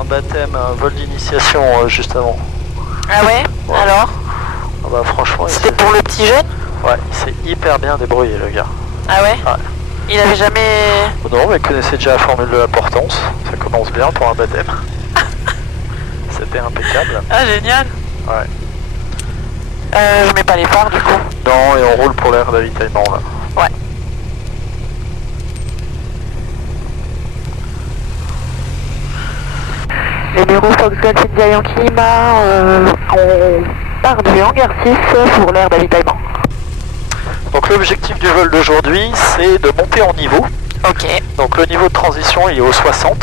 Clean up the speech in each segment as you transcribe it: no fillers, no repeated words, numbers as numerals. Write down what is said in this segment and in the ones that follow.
un baptême, un vol d'initiation juste avant. Ah ouais, alors Ah bah franchement... C'était pour le petit jeune? Ouais, il s'est hyper bien débrouillé le gars. Ah ouais? Ouais. Il avait jamais... Non, mais il connaissait déjà la formule de la portance. Ça commence bien pour un baptême. C'était impeccable. Ah génial. Ouais. Je mets pas les phares du coup. Non, et on roule pour l'air d'avitaillement là. Ouais. Le bureau Foxconn India Yankee Lima, on part du hangar 6 pour l'air d'avitaillement. Donc l'objectif du vol d'aujourd'hui, c'est de monter en niveau. Ok. Donc le niveau de transition il est au 60.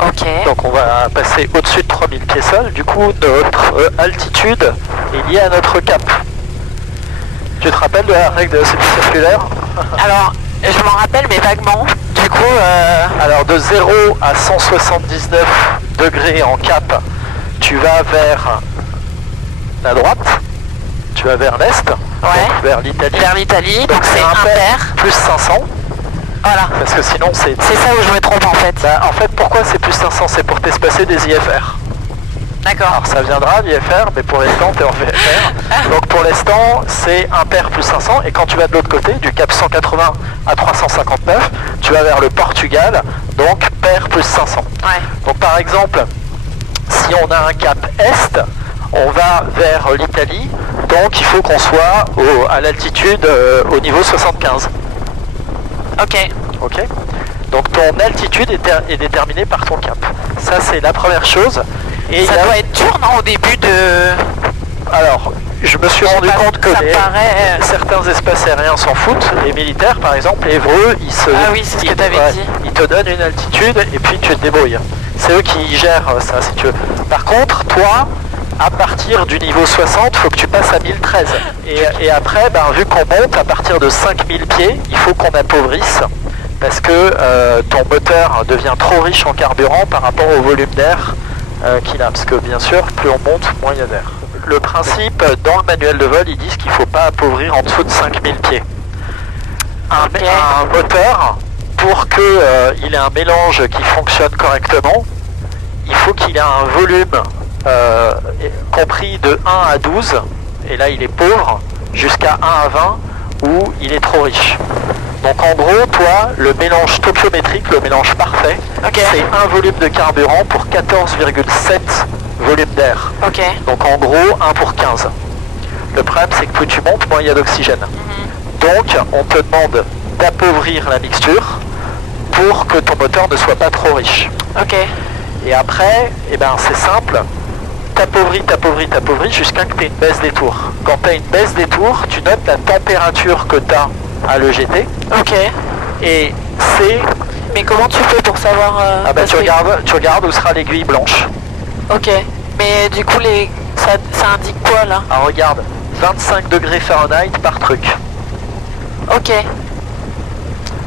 Ok. Donc on va passer au-dessus de 3000 pieds sol. Du coup, notre altitude est liée à notre cap. Tu te rappelles de la règle de la série circulaire? Alors, je m'en rappelle mais vaguement. Du coup... Alors de 0 à 179 degrés en cap, tu vas vers la droite, tu vas vers l'est, Ouais. donc vers l'Italie. Vers l'Italie, donc c'est impair. Plus 500. Voilà. Parce que sinon c'est... C'est ça où je me trompe en fait. Bah, en fait, pourquoi c'est plus 500? C'est pour t'espacer des IFR. D'accord. Alors ça viendra l'IFR, mais pour l'instant t'es en VFR. Donc pour l'instant c'est impair plus 500. Et quand tu vas de l'autre côté, du cap 180 à 359, tu vas vers le Portugal, donc pair plus 500. Ouais. Donc par exemple, si on a un cap est, on va vers l'Italie, donc il faut qu'on soit à l'altitude au niveau 75. Ok. Ok. Donc ton altitude est déterminée par ton cap. Ça c'est la première chose. Et Ça doit être dur, non, au début de... Alors, je me suis rendu compte que ça paraît... certains espaces aériens s'en foutent. Les militaires, par exemple, Évreux, Ah oui, c'est ce que tu avais dit. Ils te donnent une altitude et puis tu te débrouilles. C'est eux qui gèrent ça, si tu veux. Par contre, toi, à partir du niveau 60, il faut que tu passes à 1013. Et après, ben, vu qu'on monte à partir de 5000 pieds, il faut qu'on appauvrisse parce que ton moteur devient trop riche en carburant par rapport au volume d'air qu'il a. Parce que bien sûr, plus on monte, moins il y a d'air. Le principe, dans le manuel de vol, ils disent qu'il ne faut pas appauvrir en dessous de 5000 pieds. Un moteur, pour qu'il ait un mélange qui fonctionne correctement, il faut qu'il ait un volume compris de 1 à 12, et là il est pauvre, jusqu'à 1 à 20, où il est trop riche. Donc en gros, toi, le mélange tokyométrique, le mélange parfait, c'est un volume de carburant pour 14,7 volumes d'air. Ok. Donc en gros, 1 pour 15. Le problème, c'est que plus tu montes, moins il y a d'oxygène. Donc, on te demande d'appauvrir la mixture pour que ton moteur ne soit pas trop riche. Ok. Et après, eh ben, c'est simple. T'appauvris jusqu'à que tu aies une baisse des tours. Quand tu as une baisse des tours, tu notes la température que tu as à l'EGT. Ok. Et c'est... Mais comment tu fais pour savoir... Ah bah, tu regardes où sera l'aiguille blanche. Ok. Mais du coup, ça indique quoi là? Ah, regarde, 25 degrés Fahrenheit par truc. Ok.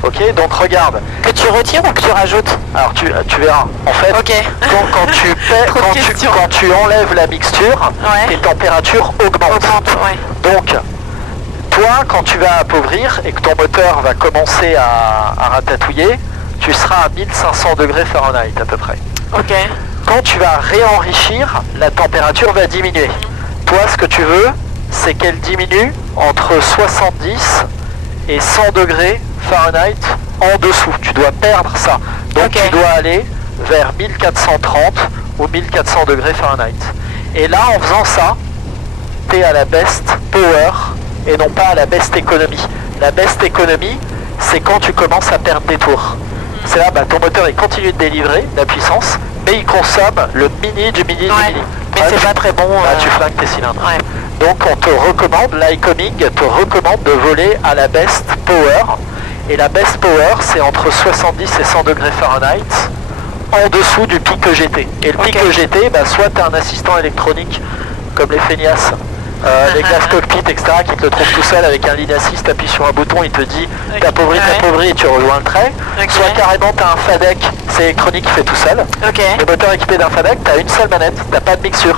Ok, donc regarde. Que tu retires ou que tu rajoutes? Alors tu verras. En fait, quand tu enlèves la mixture, tes températures augmentent. Donc, toi, quand tu vas appauvrir et que ton moteur va commencer à ratatouiller, tu seras à 1500 degrés Fahrenheit à peu près. Ok. Quand tu vas réenrichir, la température va diminuer. Toi, ce que tu veux, c'est qu'elle diminue entre 70 et 100 degrés Fahrenheit en dessous. Tu dois perdre ça. Donc tu dois aller vers 1430 ou 1400 degrés Fahrenheit. Et là, en faisant ça, tu es à la best power et non pas à la best economy. La best economy, c'est quand tu commences à perdre des tours. C'est là, ton moteur il continue de délivrer la puissance, mais il consomme le mini du mini du mini. Mais c'est pas très bon. Tu flingues tes cylindres. Donc on te recommande, l'Icoming te recommande de voler à la best power. Et la best power, c'est entre 70 et 100 degrés Fahrenheit en dessous du pic EGT. Et le pic EGT, soit tu as un assistant électronique comme les feignasses, les glaces cockpit, etc., qui te le trouve tout seul avec un lead assist, t'appuies sur un bouton, il te dit t'appauvris et tu rejoins le trait. Soit carrément tu as un FADEC, c'est électronique qui fait tout seul. Le moteur équipé d'un FADEC, tu as une seule manette, t'as pas de mixture.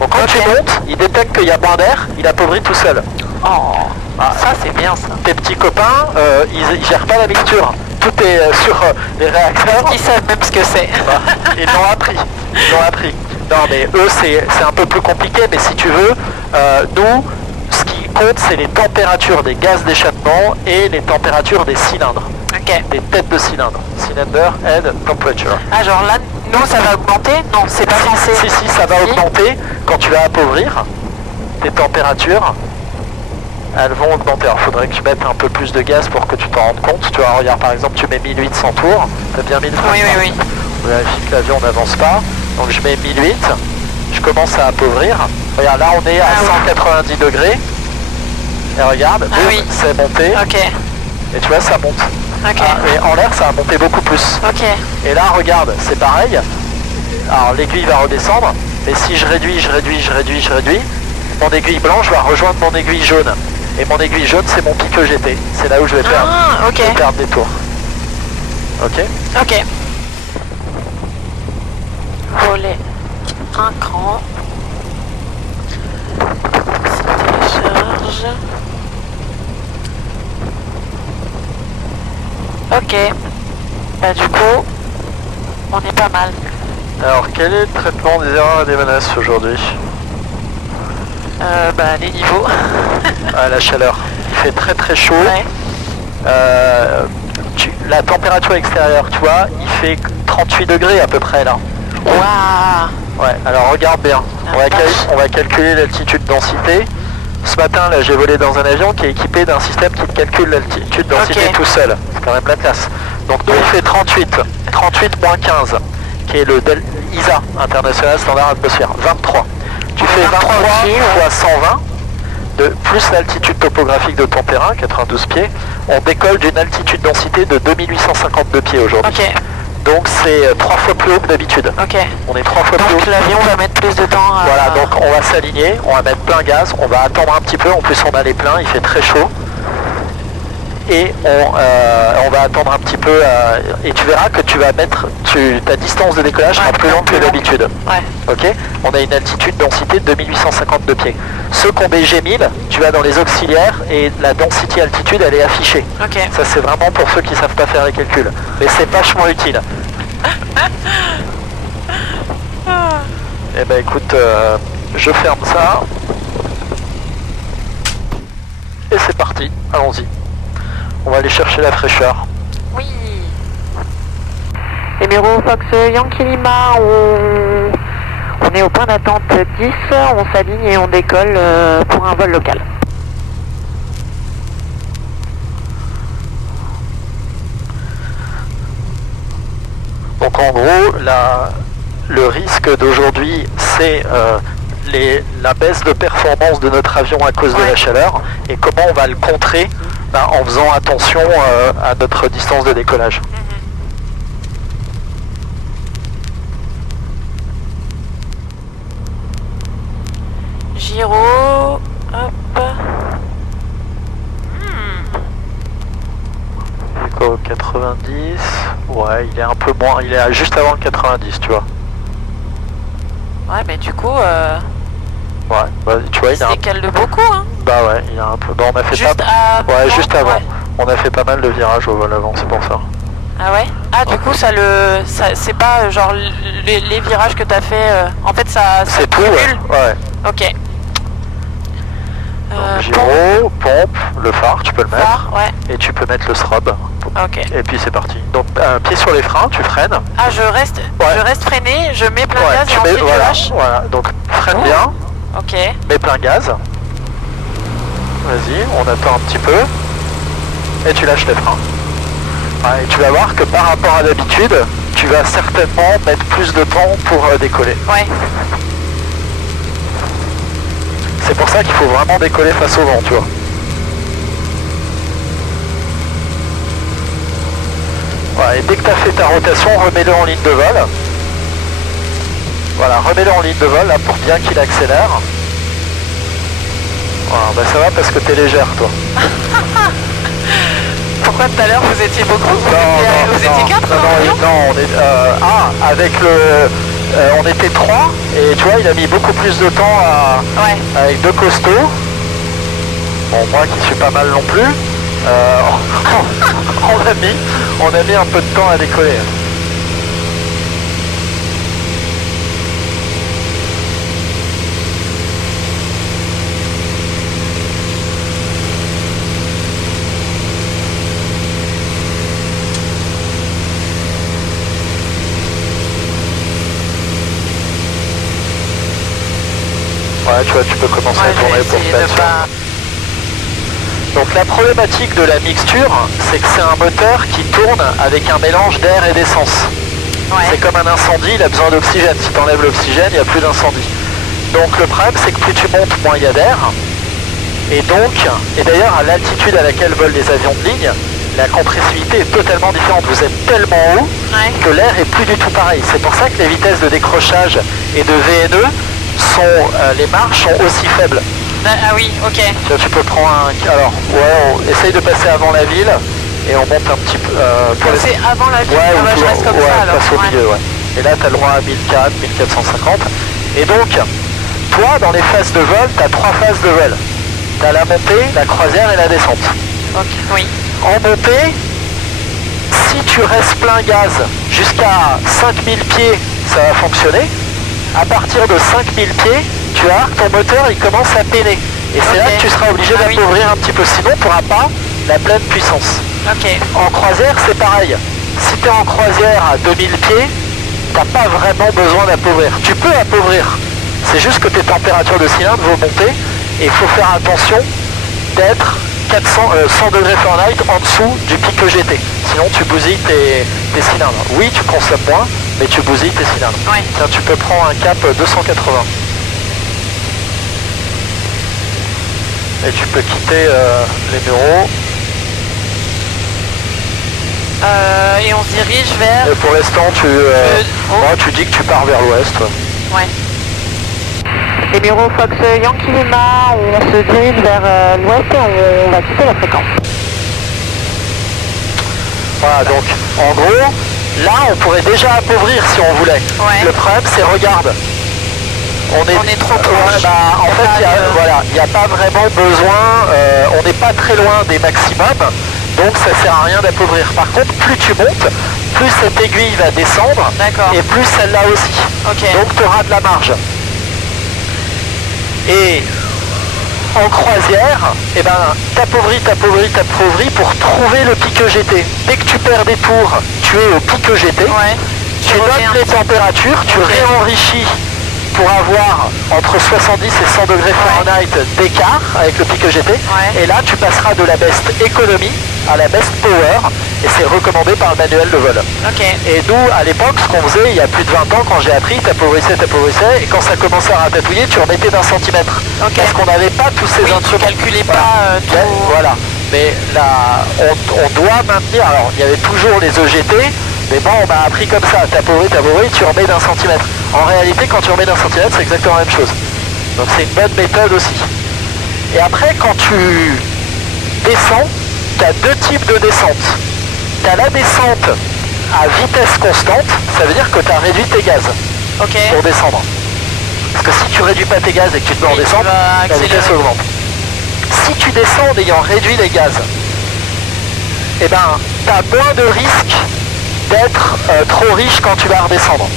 Donc quand tu montes, il détecte qu'il y a moins d'air, il appauvrit tout seul. Oh, Ah. ça c'est bien ça. Tes petits copains, ils gèrent pas la mixture. Tout est sur les réacteurs. Ils savent même ce que c'est. Bah, ils l'ont appris. Ils l'ont appris. Non, mais eux, c'est un peu plus compliqué. Mais si tu veux, nous, ce qui compte, c'est les températures des gaz d'échappement et les températures des cylindres. Ok. Des têtes de cylindre. Cylinder head temperature. Ah, genre là, nous ça va augmenter? Non, c'est pas censé. Si, ça va augmenter quand tu vas appauvrir tes températures. Elles vont augmenter. Alors, il faudrait que tu mettes un peu plus de gaz pour que tu t'en rendes compte. Tu vois, regarde, par exemple, tu mets 1800 tours. Tu as bien mis le frein. Oui. On vérifie que l'avion n'avance pas. Donc, je mets 1008. Je commence à appauvrir. Regarde, là, on est à 190 degrés. Et regarde, boum, oui. c'est monté. Ok. Et tu vois, ça monte. Ok. Et en l'air, ça a monté beaucoup plus. Ok. Et là, regarde, c'est pareil. Alors, l'aiguille va redescendre. Mais si je réduis, mon aiguille blanche va rejoindre mon aiguille jaune. Et mon aiguille jaune, c'est mon pic EGT. C'est là où je vais perdre, Ah, ok. je vais perdre des tours. Ok. Ok. Voler un cran. Ça télécharge. Ok. Bah du coup, on est pas mal. Alors, quel est le traitement des erreurs et des menaces aujourd'hui? Bah les niveaux. Ah, la chaleur. Il fait très très chaud. Ouais. La température extérieure, tu vois, il fait 38 degrés à peu près là. Waouh. Ouais, alors regarde bien. On va calculer l'altitude-densité. Ce matin, là, j'ai volé dans un avion qui est équipé d'un système qui calcule l'altitude-densité Ok. tout seul. C'est quand même la classe. Donc nous, il fait 38. 38 moins 15, qui est le ISA, International Standard Atmosphère. 23. Tu fais 23 fois 120, plus l'altitude topographique de ton terrain, 92 pieds. On décolle d'une altitude-densité de 2852 pieds aujourd'hui. Ok. Donc c'est 3 fois plus haut que d'habitude. Ok. On est 3 fois plus haut. Donc l'avion va mettre plus de temps à... Voilà, donc on va s'aligner, on va mettre plein gaz, on va attendre un petit peu, en plus on a les pleins, il fait très chaud. Et on va attendre un petit peu, et tu verras que tu vas mettre, ta distance de décollage sera plus longue que d'habitude. Ouais. Ok. On a une altitude densité de 2852 pieds. Ceux qui ont des G1000, tu vas dans les auxiliaires et la density altitude elle est affichée. Ok. Ça c'est vraiment pour ceux qui savent pas faire les calculs. Mais c'est vachement utile. Eh ben écoute, je ferme ça. Et c'est parti, allons-y. On va aller chercher la fraîcheur. Oui. Numéro Fox Yankee Lima, on est au point d'attente 10, on s'aligne et on décolle pour un vol local. Donc en gros, le risque d'aujourd'hui, c'est la baisse de performance de notre avion à cause de la chaleur et comment on va le contrer en faisant attention à notre distance de décollage. Gyro, hop. Il est quoi, 90? Ouais, il est un peu moins, il est juste avant le 90, tu vois. Ouais, mais du coup, Ouais, bah, tu vois, il se a un... décale de beaucoup, hein. Bah ouais, il a un peu... Bah, on a fait Juste pas... avant. Ouais, juste avant. Ouais. On a fait pas mal de virages au vol avant, c'est pour ça. Ah ouais. Ah, du coup, c'est pas genre les virages que t'as fait. En fait, ça C'est tout, cumule. ouais. Ok. Donc, gyro, pompe, le phare, tu peux le mettre. Phare, ouais. Et tu peux mettre le strobe. Ok. Et puis c'est parti. Donc pied sur les freins, tu freines. Ah, je reste freiné, je mets plein gaz et tu ensuite je voilà, lâche. voilà. Donc freine Oh. bien, Ok. mets plein gaz. Vas-y, on attend un petit peu. Et tu lâches les freins. Ouais, et tu vas voir que par rapport à d'habitude, tu vas certainement mettre plus de temps pour décoller. Ouais. C'est pour ça qu'il faut vraiment décoller face au vent, tu vois. Voilà, et dès que tu as fait ta rotation, remets-le en ligne de vol. Voilà, remets-le en ligne de vol là, pour bien qu'il accélère. Voilà, bah ça va parce que t'es légère, toi. Pourquoi tout à l'heure vous étiez beaucoup? Vous étiez 4 non, on est... avec le... on était 3 et tu vois, il a mis beaucoup plus de temps Ouais. avec deux costauds. Bon, moi qui suis pas mal non plus, on a mis un peu de temps à décoller. Ouais, tu vois, tu peux commencer à tourner pour te mettre. Donc la problématique de la mixture, c'est que c'est un moteur qui tourne avec un mélange d'air et d'essence. Ouais. C'est comme un incendie, il a besoin d'oxygène. Si tu enlèves l'oxygène, il n'y a plus d'incendie. Donc le problème, c'est que plus tu montes, moins il y a d'air. Et donc, et d'ailleurs à l'altitude à laquelle volent les avions de ligne, la compressivité est totalement différente. Vous êtes tellement haut que l'air est plus du tout pareil. C'est pour ça que les vitesses de décrochage et de VNE les marches sont aussi faibles. Ah oui, ok. Tu peux prendre un... Alors, ouais, on essaye de passer avant la ville et on monte un petit peu... c'est avant la ville, ouais, je reste comme ça alors. Passe au milieu, ouais. Et là, tu as le droit à 1400, 1450. Et donc, toi, dans les phases de vol, tu as 3 phases de vol. Tu as la montée, la croisière et la descente. Ok, oui. En montée, si tu restes plein gaz jusqu'à 5000 pieds, ça va fonctionner. À partir de 5000 pieds, tu as ton moteur, il commence à peiner. Et c'est là que tu seras obligé d'appauvrir un petit peu, sinon tu n'auras pas la pleine puissance. En croisière, c'est pareil. Si tu es en croisière à 2000 pieds, tu n'as pas vraiment besoin d'appauvrir. Tu peux appauvrir, c'est juste que tes températures de cylindre vont monter et il faut faire attention d'être 100 degrés Fahrenheit en dessous du pic EGT. Sinon tu bousilles tes cylindres. Oui, tu consommes moins, mais tu bousilles tes cylindres. Ouais. Tiens, tu peux prendre un cap 280. Et tu peux quitter les bureaux. Et on se dirige vers... Et pour l'instant, tu dis que tu pars vers l'ouest. Ouais. Numéro Fox Yankee Lima, on se dirige vers l'ouest et on va quitter la fréquence. Voilà, donc en gros, là on pourrait déjà appauvrir si on voulait. Ouais. Le problème c'est, regarde, on est trop proche. En fait, il n'y a pas vraiment besoin, on n'est pas très loin des maximums, donc ça sert à rien d'appauvrir. Par contre, plus tu montes, plus cette aiguille va descendre, et plus celle-là aussi. Okay. Donc tu auras de la marge. Et en croisière, eh ben, t'appauvris pour trouver le pic EGT. Dès que tu perds des tours, tu es au pic EGT, tu notes les températures, tu réenrichis pour avoir entre 70 et 100 degrés Fahrenheit d'écart avec le pic EGT. Et là, tu passeras de la best économie à la best power, et c'est recommandé par le manuel de vol. Et nous, à l'époque, ce qu'on faisait, il y a plus de 20 ans, quand j'ai appris, t'appauvrissais, et quand ça commençait à ratatouiller, tu remettais d'1 centimètre. Parce qu'on n'avait pas tous ces instruments. Tu calculais pas tout... Voilà. Mais là, on doit maintenir, alors il y avait toujours les EGT, mais bon, on m'a appris comme ça, t'appauvris, tu remets d'1 centimètre. En réalité, quand tu remets d'1 centimètre, c'est exactement la même chose. Donc c'est une bonne méthode aussi. Et après, quand tu descends, tu as 2 types de descente. Tu as la descente à vitesse constante, ça veut dire que tu as réduit tes gaz pour descendre. Parce que si tu réduis pas tes gaz et que tu te mets en descente, la vitesse augmente. Si tu descends en ayant réduit les gaz, eh ben, tu as moins de risque d'être trop riche quand tu vas redescendre.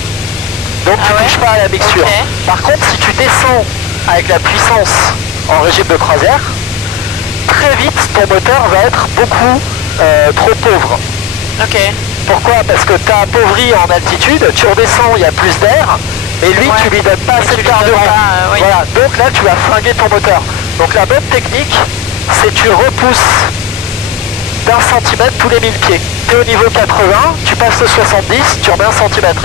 Donc tu ne touches pas à la mixture. Par contre, si tu descends avec la puissance en régime de croisière, très vite ton moteur va être beaucoup trop pauvre. Pourquoi? Parce que tu as appauvri en altitude, tu redescends, il y a plus d'air, mais lui tu lui donnes pas assez de carburant. Voilà, donc là tu vas flinguer ton moteur. Donc la bonne technique, c'est tu repousses d'1 centimètre tous les 1000 pieds. Tu es au niveau 80, tu passes le 70, tu remets 1 centimètre.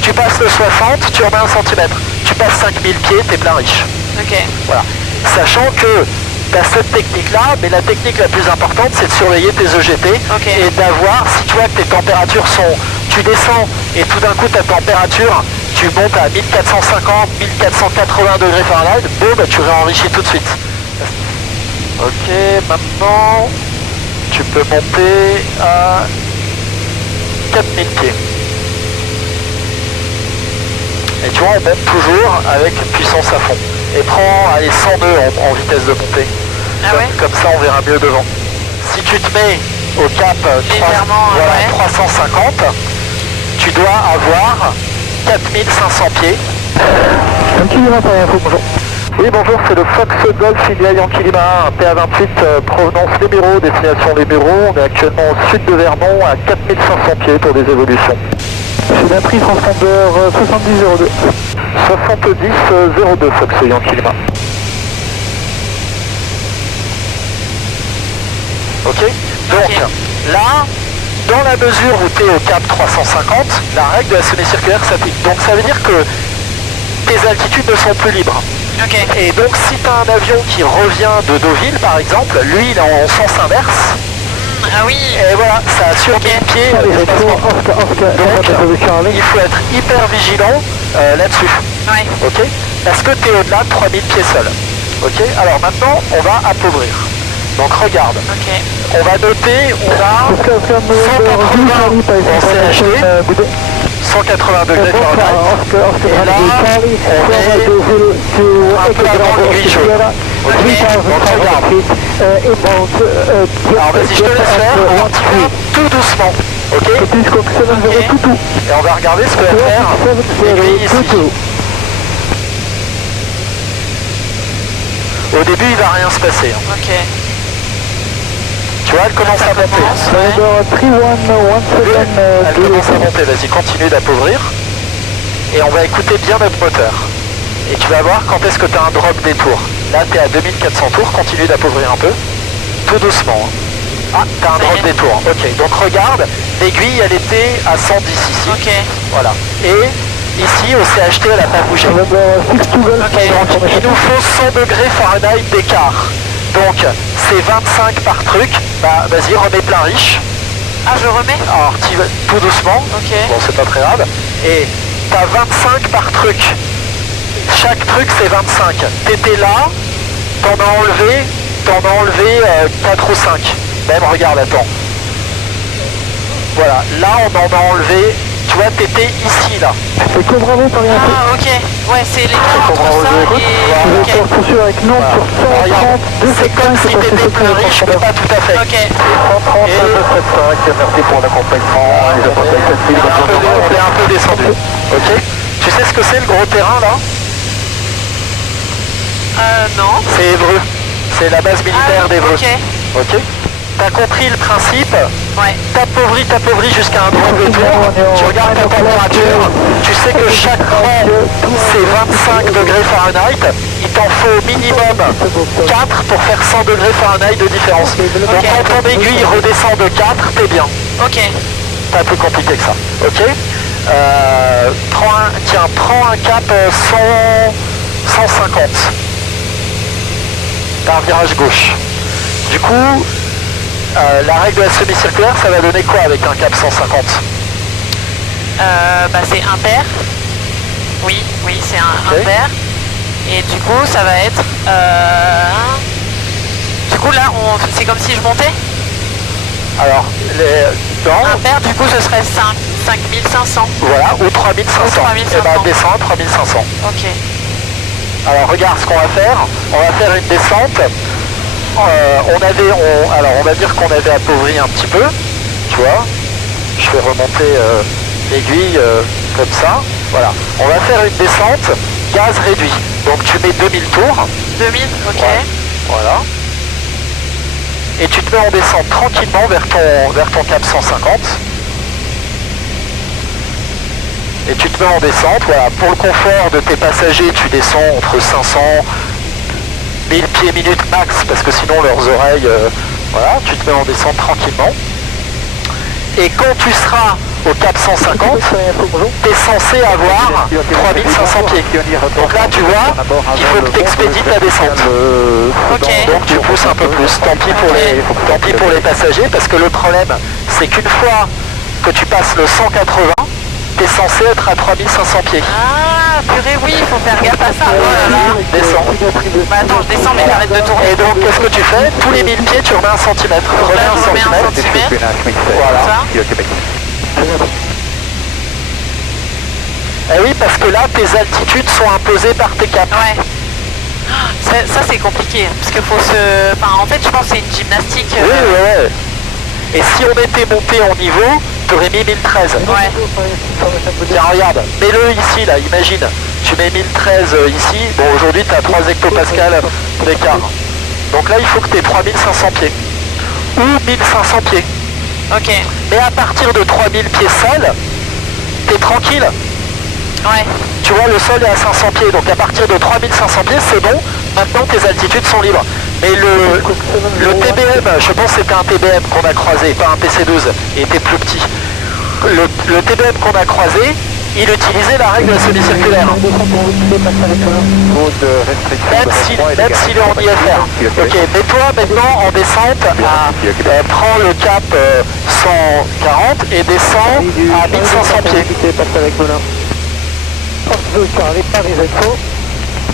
Tu passes le 60, tu remets 1 centimètre. Tu passes 5000 pieds, tu es plein riche. Voilà. Sachant que tu as cette technique-là, mais la technique la plus importante, c'est de surveiller tes EGT et d'avoir, si tu vois que tes températures sont... Tu descends et tout d'un coup ta température, tu montes à 1450, 1480 degrés Fahrenheit, boum, tu réenrichis tout de suite. Ok, maintenant, tu peux monter à 4000 pieds. Et tu vois, on monte toujours avec une puissance à fond. Et prends, allez, 100 nœuds en vitesse de montée. Ah ouais? Comme ça, on verra mieux devant. Si tu te mets au cap légèrement, 350, tu dois avoir 4500 pieds. Yankee Lima, par info, bonjour. Oui, bonjour, c'est le Fox Golf India Yankee Lima, un PA28, provenance Les Mureaux, destination Les Mureaux. On est actuellement au sud de Vernon, à 4500 pieds pour des évolutions. J'ai bien pris transpondeur 7002. 7002 Fox Yankee Lima. Ok, donc là, dans la mesure où tu es au cap 350, la règle de la semi-circulaire s'applique. Donc ça veut dire que tes altitudes ne sont plus libres. Ok. Et donc si tu as un avion qui revient de Deauville par exemple, lui il est en sens inverse. Ah oui. Et voilà, ça assure bien le pied. Donc il faut être hyper vigilant là-dessus. Ouais. Ok. Parce que tu es au-delà de 3000 pieds seuls. Ok. Alors maintenant on va appauvrir. Donc regarde. Ok. On va noter, on a 180 en CHD, 180 degrés Fahrenheit, et là, on est un peu avant l'aiguille jaune. Ok, donc regarde. Alors vas-y, je te laisse faire, on va tirer tout doucement, ok? Et on va regarder ce que va faire l'aiguille ici. Au début, il va rien se passer. Ok. Tu vois, elle commence à monter. Elle commence à monter, vas-y, continue d'appauvrir. Et on va écouter bien notre moteur. Et tu vas voir quand est-ce que tu as un drop des tours. Là, tu es à 2400 tours, continue d'appauvrir un peu. Tout doucement. Ah, tu as un drop des tours. Ok, donc regarde, l'aiguille, elle était à 110 ici. Ok. Voilà. Et ici, au CHT, elle n'a pas bougé. Donc, il nous faut 100 degrés Fahrenheit d'écart. Donc, c'est 25 par truc. Bah, vas-y, remets plein riche. Ah, je remets? Alors, tout doucement. Ok. Bon, c'est pas très grave. Et t'as 25 par truc. Chaque truc, c'est 25. T'étais là, t'en as enlevé 4 ou 5. Même, regarde, attends. Voilà, là, on en a enlevé. Tu vois, t'étais ici, là. C'est Cobra V par info. Ah, ok. Ouais, c'est l'écart entre ça et... Vous êtes poursuivre avec nom sur 130, c'est comme si t'étais plus riche, mais pas tout à fait. Ok. 130, 275, merci pour l'accompagnement. On est un peu descendu. Ok. Tu sais ce que c'est le gros terrain, là? Non. C'est Évreux. C'est la base militaire d'Évreux. Ok. Ok. T'as compris le principe? Ouais. T'appauvris jusqu'à un drop de tour. Tu regardes ta température. Tu sais que chaque rang, c'est 25 degrés Fahrenheit. Il t'en faut au minimum 4 pour faire 100 degrés Fahrenheit de différence. Donc quand ton aiguille redescend de 4, t'es bien. Ok. Pas plus compliqué que ça. Ok. Prends un cap 150. T'as un virage gauche. Du coup, la règle de la semi-circulaire, ça va donner quoi avec un cap 150? Bah c'est impair. Oui, c'est un impair. Et du coup, ça va être... Du coup, là, c'est comme si je montais? Alors, impair, du coup, ce serait 5500. Voilà, ou 3500. Et ben, descend à 3500. Ok. Alors, regarde ce qu'on va faire. On va faire une descente. Alors on va dire qu'on avait appauvri un petit peu, tu vois. Je vais remonter l'aiguille comme ça. Voilà. On va faire une descente gaz réduit. Donc tu mets 2000 tours. 2000, ok. Ouais. Voilà. Et tu te mets en descente tranquillement vers ton cap 150. Et tu te mets en descente. Voilà. Pour le confort de tes passagers, tu descends entre 500 1000 pieds minutes max, parce que sinon leurs oreilles, voilà, tu te mets en descente tranquillement. Et quand tu seras au cap 150, tu es censé avoir 3500 pieds. Donc là, tu vois, il faut que tu expédies ta descente. Okay. Donc tu pousses un peu plus. Tant pis pour les passagers, parce que le problème, c'est qu'une fois que tu passes le 180, tu es censé être à 3500 pieds. Ah, purée, oui, il faut faire gaffe à ça. Oh là là. Descends. Bah attends, je descends, mais j'arrête de tourner. Et donc, qu'est-ce que tu fais? Tous les 1000 pieds, tu remets 1 centimètre. Remets 1 centimètre. Voilà. Et oui, parce que là, tes altitudes sont imposées par tes caps. Ouais. Ça c'est compliqué, parce qu'il faut se... Enfin, en fait, je pense que c'est une gymnastique. Oui, ouais. Et si on était monté en niveau, t'aurais mis 1013. Ouais. Tiens, regarde, mets-le ici, là, imagine. Tu mets 1013 ici. Bon, aujourd'hui, tu as 3 hectopascales d'écart. Donc là, il faut que tu aies 3500 pieds. Ou 1500 pieds. Ok. Mais à partir de 3000 pieds sol, t'es tranquille. Ouais. Tu vois, le sol est à 500 pieds. Donc à partir de 3500 pieds, c'est bon. Maintenant, tes altitudes sont libres. Mais le TBM, je pense que c'était un TBM qu'on a croisé, pas un PC12, et était plus petit. Le TBM qu'on a croisé, il utilisait la règle semi-circulaire. Même s'il est en IFR. Ok, mets-toi maintenant en descente prends le cap 140 et descends à 1500 pieds.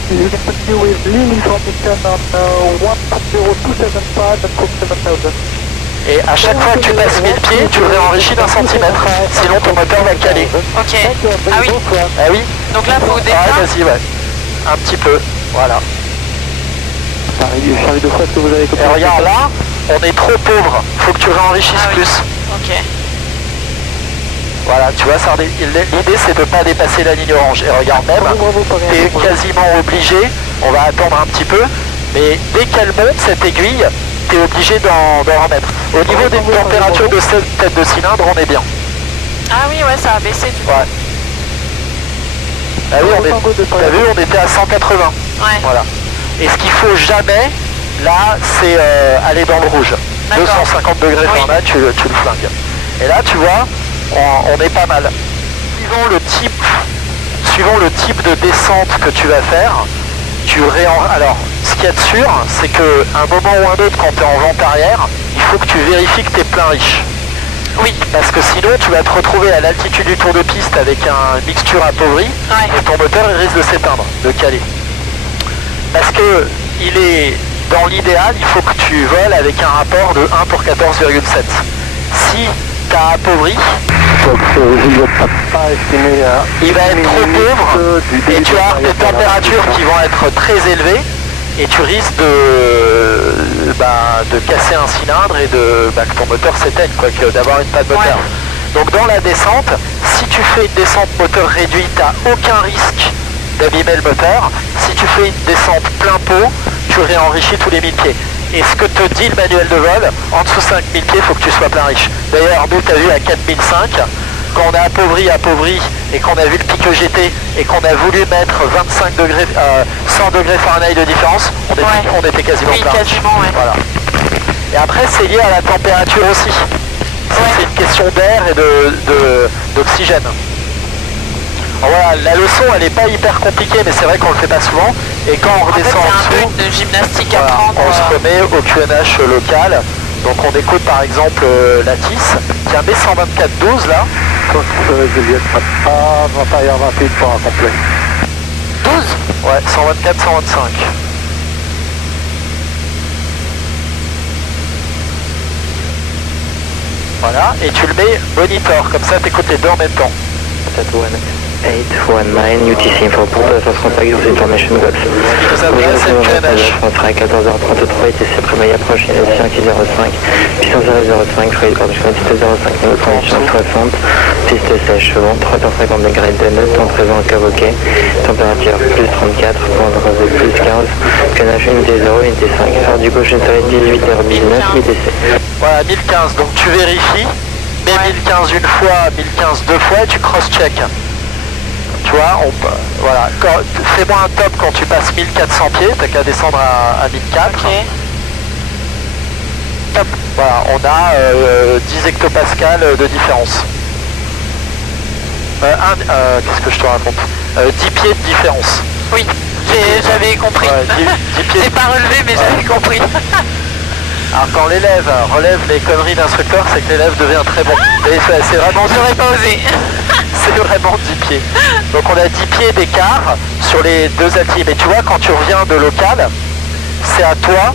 You can continue with Lily Formation on 10275 and cook 7000. Et à chaque fois que tu passes 1000 pieds, tu le réenrichis d'un centimètre. Sinon ton moteur va caler. Ok. Ah oui. Ah oui. Donc là, faut Ouais, déjà... vas-y, ouais. Un petit peu. Voilà. Charlie de fois, est-ce que vous avez Et regarde là, on est trop pauvre. Faut que tu réenrichisses plus. Ok. Voilà, tu vois, l'idée c'est de ne pas dépasser la ligne orange. Et regarde même, tu es quasiment obligé, on va attendre un petit peu, mais dès qu'elle monte cette aiguille, tu es obligé d'en remettre. Au niveau des températures de cette tête de cylindre, on est bien. Ah oui, ouais, ça a baissé du coup. Ouais. Ah oui, t'as vu, on était à 180. Ouais. Voilà. Et ce qu'il faut jamais, là, c'est aller dans le rouge. 250 degrés Fahrenheit, tu le flingues. Et là, tu vois, on est pas mal. Suivant le type de descente que tu vas faire, alors, ce qu'il y a de sûr, c'est qu'à un moment ou un autre, quand tu es en vente arrière, il faut que tu vérifies que tu es plein riche. Oui, parce que sinon, tu vas te retrouver à l'altitude du tour de piste avec une mixture appauvrie, et ton moteur il risque de s'éteindre, de caler. Parce que dans l'idéal, il faut que tu voles avec un rapport de 1 pour 14,7. Si tu as appauvri, il va être trop pauvre et tu as des températures qui vont être très élevées et tu risques de casser un cylindre et que ton moteur s'éteigne, d'avoir une panne moteur. Donc dans la descente, si tu fais une descente moteur réduite, tu n'as aucun risque d'abîmer le moteur. Si tu fais une descente plein pot, tu réenrichis tous les 1000 pieds. Et ce que te dit le manuel de vol, en dessous 5000 pieds, il faut que tu sois plein riche. D'ailleurs, nous, tu as vu à 4005, quand on a appauvri et qu'on a vu le pic EGT et qu'on a voulu mettre 100 degrés Fahrenheit de différence, on était quasiment plein riche. Voilà. Et après, c'est lié à la température aussi. C'est une question d'air et d'oxygène. Voilà, la leçon elle n'est pas hyper compliquée, mais c'est vrai qu'on le fait pas souvent. Et quand on redescend en dessous, c'est un peu de gymnastique à prendre. On se remet au QNH local. Donc on écoute par exemple Latis, qui a un B124-12 là. Juliette, Vampire 28 pour un complet. 12 Ouais, 124-125. Voilà, et tu le mets monitor, comme ça tu écoutes les deux en même temps. 819 UTC Info pour first contact of information box. On sera à 14h33 ITC Prémaille approche, il y a 505, puissance 005, feuille de conduction piste 05, niveau de condition 60, piste sèche, vent 350 degrés de nœud, temps présent cavoquet, température plus 34, point de rosée plus 15, canage unité 0, unité 5, phare du gauche une soleil 18h19 ITC. Voilà, 1015, donc tu vérifies, mets 1015 une fois, 1015 deux fois et tu cross-check. Tu vois, voilà. Fais-moi un top quand tu passes 1400 pieds, t'as qu'à descendre à 1004. Okay. Top. Voilà, on a 10 hectopascales de différence. Qu'est-ce que je te raconte 10 pieds de différence. Oui, j'avais compris. Ouais, 10 pieds. C'est pas relevé, mais j'avais compris. Alors quand l'élève relève les conneries d'instructeur, c'est que l'élève devient très bon. Et c'est vraiment... J'aurais pas osé. C'est vraiment 10 pieds. Donc on a 10 pieds d'écart sur les deux altitudes. Mais tu vois, quand tu reviens de local, c'est à toi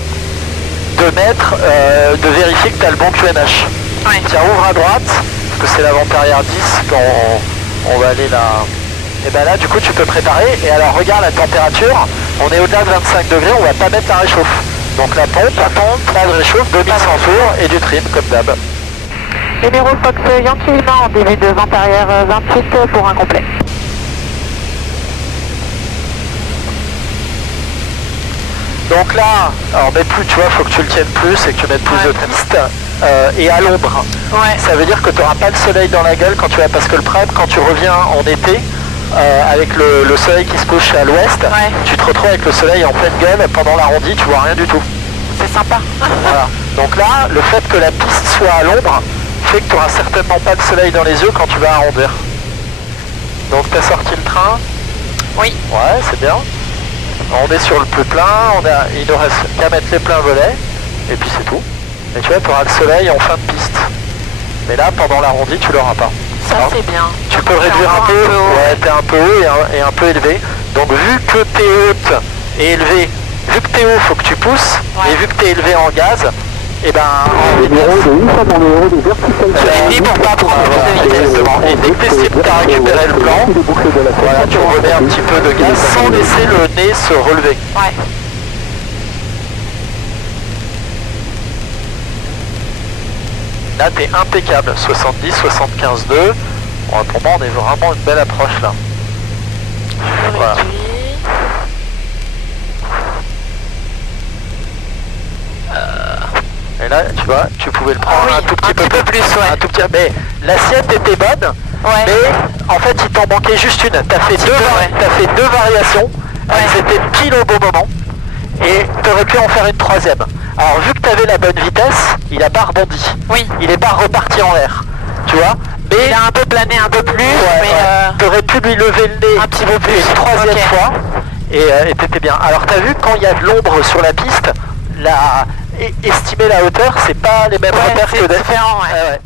de vérifier que tu as le bon QNH. Ouais. Tiens, ouvre à droite, parce que c'est l'avant-arrière 10 quand on va aller là. Et ben là, du coup, tu peux préparer. Et alors, regarde la température. On est au-delà de 25 degrés, on va pas mettre la réchauffe. Donc la pompe, pas de réchauffe, 2100 tours et du trim comme d'hab. Numéro Fox Yankee Lima en début de vente arrière 28 pour un complet. Donc là, alors mais plus, tu vois, faut que tu le tiennes plus et que tu mettes plus de piste et à l'ombre. Ouais. Ça veut dire que tu n'auras pas le soleil dans la gueule quand tu vas, parce que le prime, quand tu reviens en été, avec le soleil qui se couche à l'ouest, tu te retrouves avec le soleil en pleine gueule pendant l'arrondi, tu vois rien du tout. C'est sympa. Voilà. Donc là, le fait que la piste soit à l'ombre fait que tu n'auras certainement pas de soleil dans les yeux quand tu vas arrondir. Donc tu as sorti le train. Oui. Ouais, c'est bien. On est sur le plus plein, il ne reste qu'à mettre les pleins volets, et puis c'est tout. Et tu vois, tu auras le soleil en fin de piste. Mais là, pendant l'arrondi, tu l'auras pas. Ça c'est bien. Tu peux le réduire un peu, ouais, t'es un peu haut et un peu élevé. Donc vu que t'es haute et élevé, vu que t'es haut, faut que tu pousses, et vu que t'es élevé en gaz, et ben en vitesse, tu es pour pas prendre plus de vitesse. exactement. Et dès que t'estimes que t'as récupéré le plan, voilà, tu remets un petit peu de gaz sans laisser le nez se relever. Ouais. Là t'es impeccable, 70, 75, 2. Bon, pour moi on est vraiment une belle approche là. Voilà. Et là tu vois, tu pouvais le prendre un tout petit peu plus, ouais. un tout petit, mais l'assiette était bonne, mais en fait il t'en manquait juste une. T'as fait deux variations, elles étaient pile au bon moment, et t'aurais pu en faire une troisième. Alors vu que tu avais la bonne vitesse, il n'a pas rebondi. Oui. Il n'est pas reparti en l'air. Tu vois. Mais il a un peu plané un peu plus. Tu aurais pu lui lever le nez un petit peu plus une troisième fois. Et t'étais bien. Alors t'as vu, quand il y a de l'ombre sur la piste, estimer la hauteur, c'est pas les mêmes repères que différent, ouais.